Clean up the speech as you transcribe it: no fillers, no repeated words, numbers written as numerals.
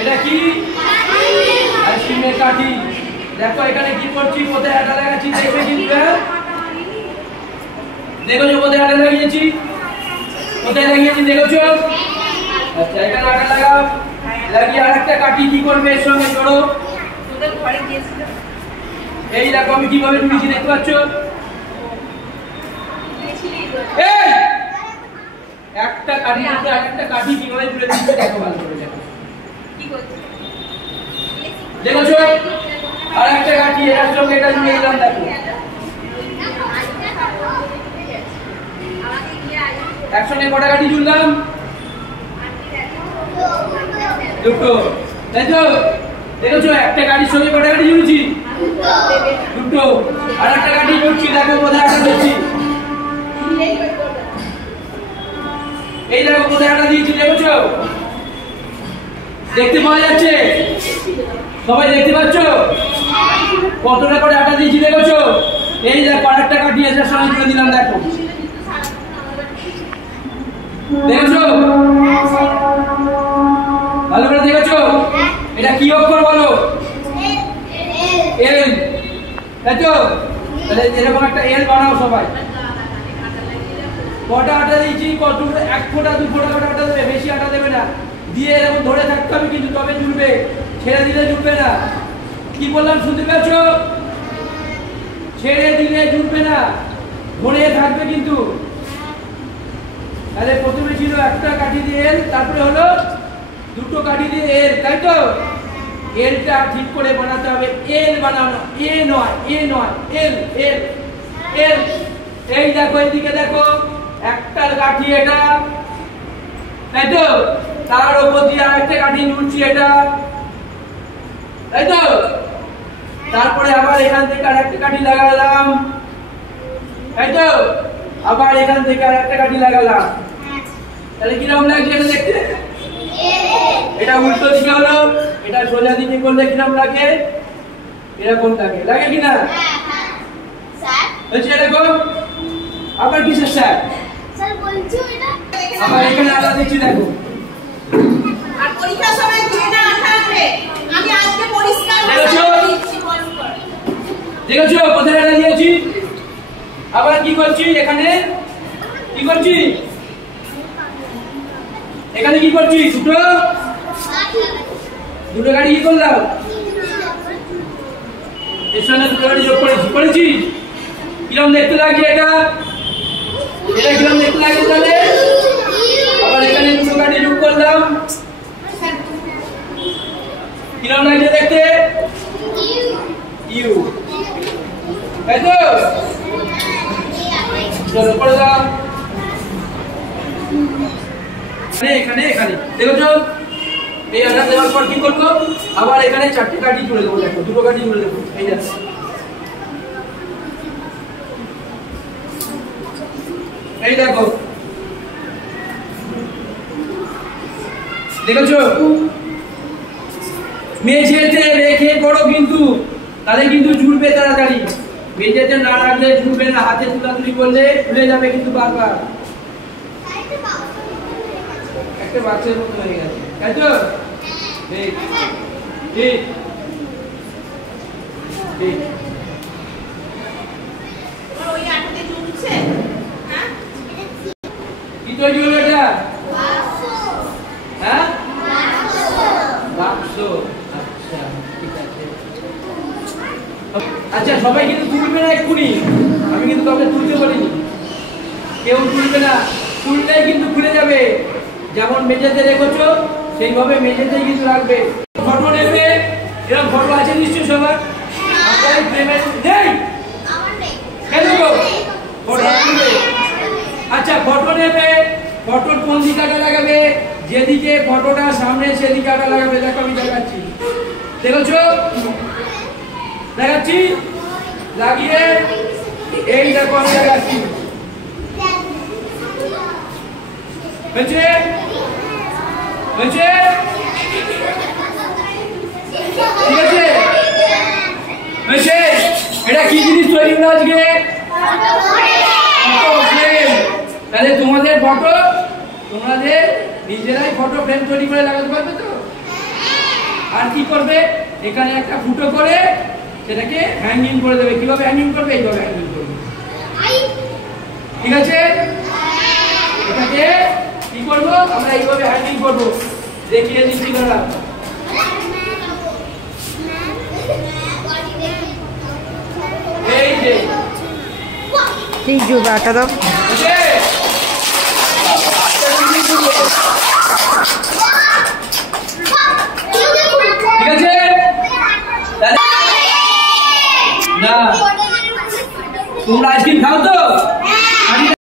এটা কি আইসক্রিমের কাঠি। দেখো এখানে কি করছি, কোথায় আটা লাগাচ্ছি দেখবে কিন্তু, দেখেছো কোথায় আটা লাগিয়েছি, কোথায় লাগিয়েছি দেখেছো? আচ্ছা এখানে আটা লাগাও, লাগিয়ে আরেকটা কাঠি কি করবে এর সঙ্গে জড়ো। এই দেখো আমি কিভাবে ঢুকেছি দেখতে পাচ্ছ। এই একটা কাঠি থেকে আরেকটা কাঠি কিভাবে জুড়ে দিচ্ছে দেখো ভালো করে দেখো। কি করছে দেখেছো? আর একটা কাঠি এর সঙ্গে এটা জুড়ে দিলাম দেখো। একসঙ্গে কটা কাঠি জুড়লাম? দুটো, তাই তো? দেখেছো একটা কাঠির সঙ্গে কটা কাঠি জুড়েছি? দুটো। আর একটা কাঠি জুড়ছি দেখো কোথায় আটা দিচ্ছি। এই দেখো কোথায় আটা দিয়েছি দেখেছো? দেখতে পাওয়া যাচ্ছে? সবাই দেখতে পাচ্ছ কতটা করে আটা দিয়েছি দেখেছো? এই দেখো আরেকটা কাঠি এর সঙ্গে জুড়ে দিলাম দেখো। দেখেছো ভালো করে দেখেছো? এটা কি অক্ষর বলো? এল, তাই তো? তাহলে এরকম একটা এল বানাও সবাই। কটা আটা দিয়েছি, কত এক ফোঁটা দু ফোঁটা করে আটা দেবে, বেশি আটা দেবে না, দিয়ে এরকম ধরে থাকতে হবে কিন্তু তবে জুড়বে, ছেড়ে দিলে জুড়বে না। কি বললাম শুনতে পাচ্ছ? ছেড়ে দিলে জুড়বে না, ধরে থাকবে কিন্তু। তাহলে প্রথমে ছিল একটা কাঠি দিয়ে এল, তারপরে হলো দুটো কাঠি দিয়ে এল, তাই তো? এলটা ঠিক করে বানাতে হবে, এল বানানো, এ নয়, এ নয়, এল এল এল। এই দেখো এদিকে দেখো একটা কাঠি এটা, তাই তো? তার উপর দিয়ে আরেকটা কাঠি জুড়ছি এটা, তাই তো? তারপরে আবার এখান থেকে আরেকটা কাঠি লাগালাম, তাই তো? আবার এখান থেকে আরেকটা কাঠি লাগালাম। তাহলে কিরকম লাগছে এটা দেখতে? এটা উল্টো দিকে হলো, এটা সোজা দিকে করলে কিরকম লাগে? এরকম লাগে, লাগে কিনা? হচ্ছে এরকম। আবার কিসের স্যার? আবার এখানে আটা দিচ্ছি দেখো। আর পরীক্ষার সময় যেটা আটা আছে আমি আজকে পরিষ্কার করে দিচ্ছি। দেখেছো কোথায় আটা দিয়েছি? আবার কি করছি এখানে? কি করছি এখানে? কি করছি? দুটো গাড়ি কি করলাম? এর সঙ্গে দুটো গাড়ি যোগ করেছি। কিরকম দেখতে লাগছে এটা? এটা কিরকম দেখতে লাগছে তাহলে? আবার এখানে দুটো গাড়ি যোগ করলাম, কিরকম লাগছে দেখতে? ইউ, তাই তো? চলো করে দাও। এখানে এখানে দেখেছো? এই আটা দেওয়ার পর কি করবো? আবার এখানে চারটে কাঠি জুড়ে দেবো দেখো, দুটো কাঠি জুড়ে দেবো। এই দেখো এই দেখো, দেখেছো? মেঝেতে রেখে করো কিন্তু, তাহলে কিন্তু জুড়বে তাড়াতাড়ি। মেঝেতে না রাখলে জুড়বে না, হাতে তুলাতুলি করলে খুলে যাবে কিন্তু বারবার। একটা বাক্সের মতো হয়ে গেছে, তাই তো? ঠিক ঠিক ঠিক। ওই আটাতে জুড়ছে, হ্যাঁ? কি তৈরি হলো এটা? হ্যাঁ বাক্স। আচ্ছা ঠিক আছে। আচ্ছা সবাই কিন্তু তুলবে না এক্ষুনি, আমি কিন্তু কাউকে তুলতে বলিনি, কেউ তুলবে না। তুললেই কিন্তু খুলে যাবে। যেমন মেঝেতে রেখেছো সেইভাবে মেঝেতেই কিন্তু রাখবে। ফটো নেবে, এরকম ফটো আছে নিশ্চয়ই সবার? আচ্ছা ফটো নেবে, ফটোর কোন দিকে আটা লাগাবে? যেদিকে ফটোটা সামনে সেদিকে আটা লাগাবে। দেখো আমি দেখাচ্ছি, দেখেছো? দেখাচ্ছি, লাগিয়ে এই দেখো আমি দেখাচ্ছি। হয়েছে হয়েছে, ঠিক আছে? হয়েছে। এটা কি জিনিস তৈরি হলো আজকে? Photo frame. তাহলে তোমাদের ফটো তোমাদের নিজেরাই ফটো ফ্রেম তৈরি করে লাগাতে পারবে তো? আর কি করবে, এখানে একটা ফুটো করে সেটাকে হ্যাঙ্গিং করে দেবে। কিভাবে হ্যাঙ্গিং করবে? এইভাবে হ্যাঙ্গিং করবে। ঠিক আছে, এটাকে কি করবো আমরা? এইভাবে হ্যাঙ্গিং করবো। দেখিয়ে দিচ্ছি দাদা। এই যে ঠিক জুবাটা দাও। ঠিক আছে না, তোমরা আইসক্রিম খাও তো?